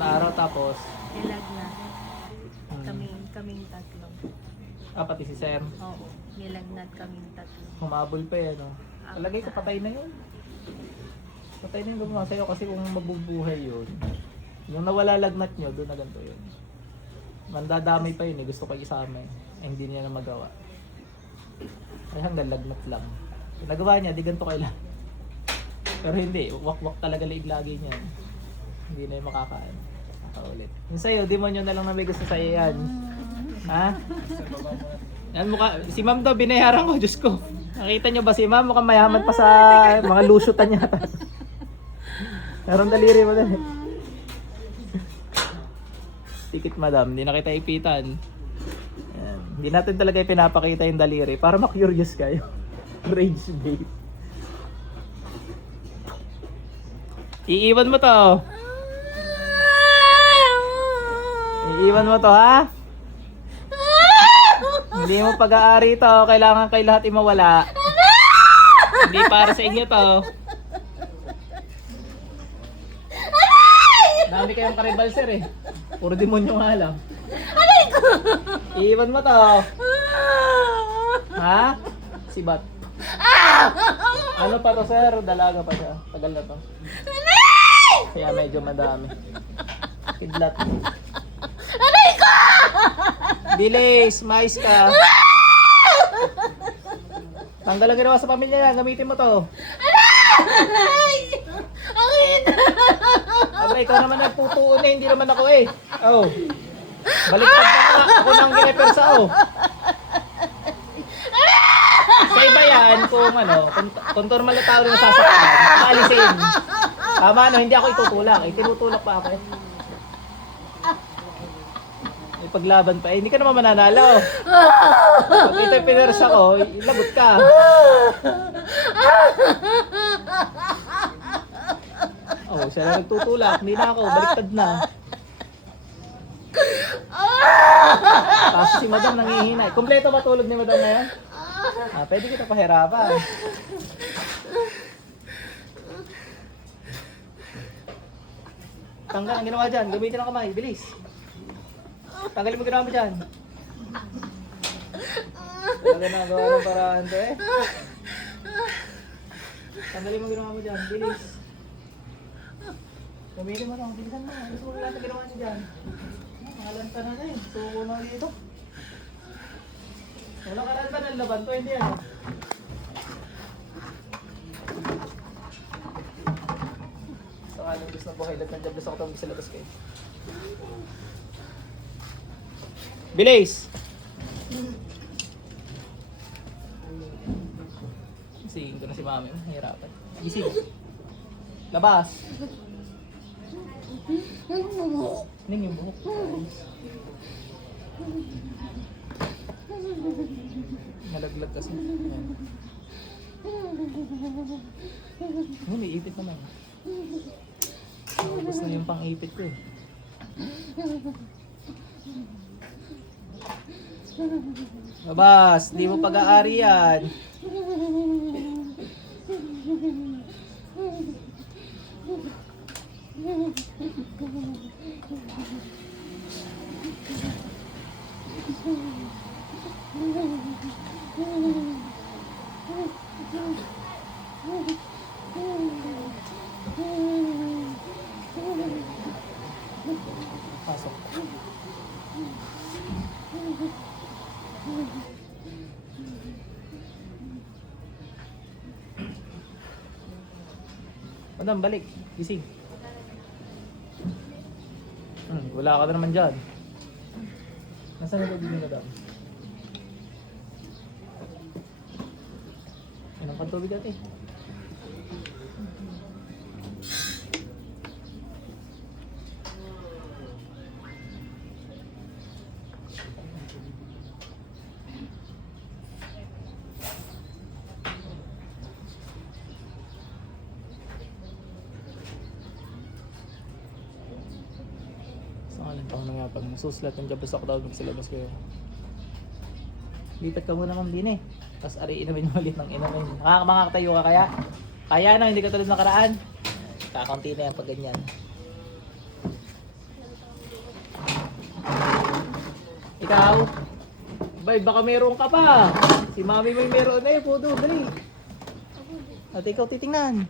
na araw tapos Nilagnat. Kaming tatlo. pati si Sir. Oo, nilagnat kaming tatlo. Humabol pa yan, no? Talagay ko patay na yun. Patay na yung gumawa sa'yo kasi kung mabubuhay yun. Yung nawala lagnat nyo, doon na ganito yun. Mandadamay pa yun eh, gusto ko isama eh. Hindi niya na magawa. Ay hanggang lagnat lang. Nagawa niya, di ganito kailan. Pero hindi, wak-wak talaga liig lagi niya. Hindi na yung makakain. Nakaulit. Yung sa'yo, demonyo na lang na may gusto sa'yo yan. Ha? Yan mukha, si ma'am daw binayaran ko, Diyos ko. Nakita nyo ba si ma'am? Mukhang mayaman pa sa mga lusutan niya. Meron daliri mo dali. Tikit madam, hindi na kita ipitan. Yan. Hindi natin talaga pinapakita yung daliri para ma-curious kayo. Rage bait. Iiwan mo to. Iiwan mo to ha? Hindi mo pag-aari to. Kailangan kay lahat imawala. Hindi para sa inyo to. Dami kayong karibal sir eh. Puro demonyo nga lang. Iiwan mo to. Ha? Si Bat. Ano pa to sir? Dalaga pa siya. Tagal na to. Kaya medyo madami. Kidlat. Bilis, mais ka. Tanggal ang ginawa sa pamilya yan. Gamitin mo to. Aba, ikaw naman nagputuon eh. Hindi naman ako eh. Oh. Baliktad ka nga. Ako nang ginepersa oh. Sa iba yan, kung ano, kung normal na tao na nasasaktan, paalisin. Tama no, hindi ako itutulak. Tinutulak pa ako eh. May paglaban pa eh. Hindi ka naman mananalo. Pag ito yung pinersa ko, lagot ka. Oh, siya na nagtutulak. Hindi na ako. Baliktad na. Tapos si madam nangihinay. Kompleto matulog ni madam na yan? Pwede kita pahirapan. Tanggal ang ginawa dyan. Gamitin ang kamay. Bilis. Tanggalin mo ginawa mo dyan. Talaga nagawa ng paraan to eh. Tanggalin mo ginawa mo dyan. Bilis. Gamitin mo lang. Bilisan mo. Gusto mo lahat ang ginawa niyo dyan. Makalanta na na eh. Suko na dito. Walang karanta ng laban to. Hindi ano. Sakaling gusto na buhay lahat ng jobless ako tawag sa labas kayo. Bilis! Gisingin ko na si mami. Mahirapan. Gising. Labas! Ning yung buhok. Nalaglag kasi. May ipit naman. Ubus na yung pang-ipit ko eh. Babas, di mo pag-aari yan. Pasok. Madam, balik. Gising. Wala ka na naman dyan. Nasaan na din madam? Anong pantubig natin? Ano nga pag nasuslat ng job sa daw magsilabas kayo. Lipat ka muna ma'am din eh. Tapos ari inumin mo ulit ng inumin. Makakatayo ka kaya? Kaya na, hindi ka tulad nakaraan. Kakaunti na yan pag ganyan. Ikaw? Bay, baka meron ka pa. Si mami may meron na eh. Pudo, dali. At ikaw titingnan.